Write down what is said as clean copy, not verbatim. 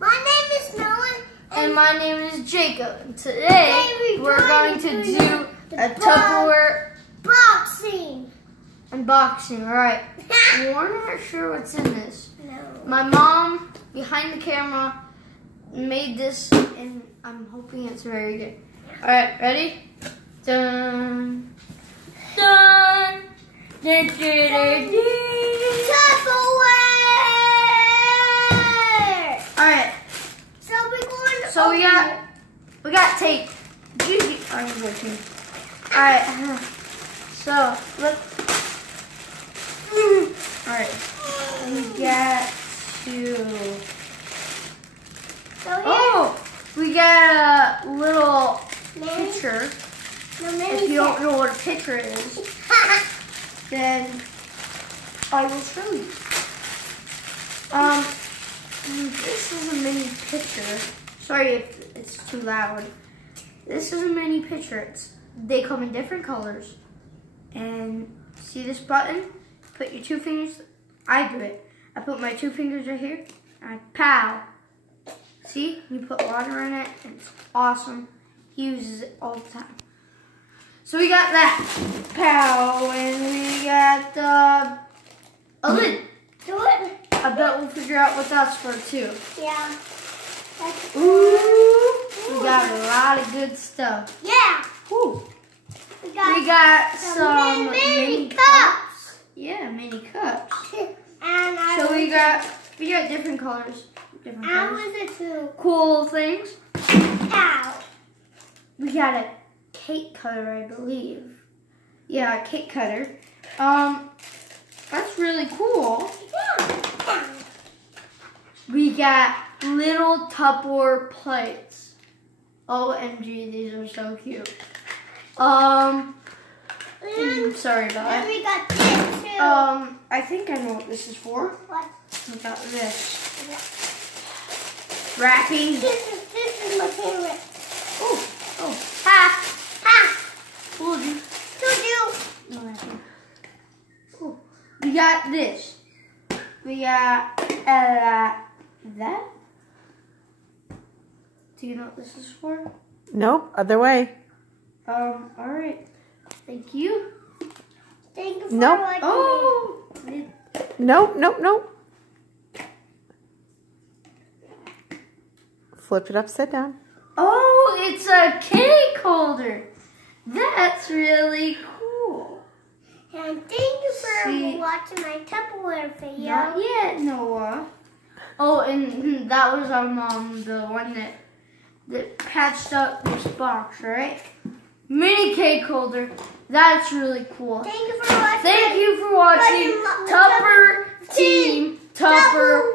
My name is Noah. And my name is Jacob. And today we're going to do a Tupperware unboxing. Alright. We're not sure what's in this. No. My mom, behind the camera, made this, and I'm hoping it's very good. Alright, ready? Dun. Dun. Dun, dun, dun, dun. Tupperware! Alright. So we got tape. I'm looking. Alright. So look. Alright. We got to. We got a little picture. If you don't know what a picture is, then I will show you. This is a mini picture. Sorry if it's too loud. This is a mini picture. They come in different colors. And see this button? Put your 2 fingers. I do it. I put my 2 fingers right here. And I pow. See? You put water in it. And it's awesome. He uses it all the time. So we got that. Pow. And we got a lid. Do it. I bet we'll figure out what that's for too. Yeah. Ooh. We got a lot of good stuff. Yeah. Ooh. We got some mini cups. Yeah, mini cups. And So we got different colors. Different I colors. was it too. Cool things. Ow. We got a cake cutter, I believe. Yeah, a cake cutter. That's really cool. Yeah. We got little Tupperware plates. OMG, these are so cute. Sorry about that. And we got this too. I think I know what this is for. What? We got this. Wrapping. This is my favorite. Oh. Ha! Fooled you. To No, that's cool. We got this. We got that. Do you know what this is for? Nope, other way. Alright. Thank you. Thank you for Nope. watching. Oh! Nope. Flip it upside down. Oh, it's a cake holder. That's really cool. And thank you for See. watching my Tupperware video. Not yet, Noah. Oh, and that was our mom, the one that patched up this box, right? Mini cake holder. That's really cool. Thank you for watching. Thank you for watching Tupper Team Tupper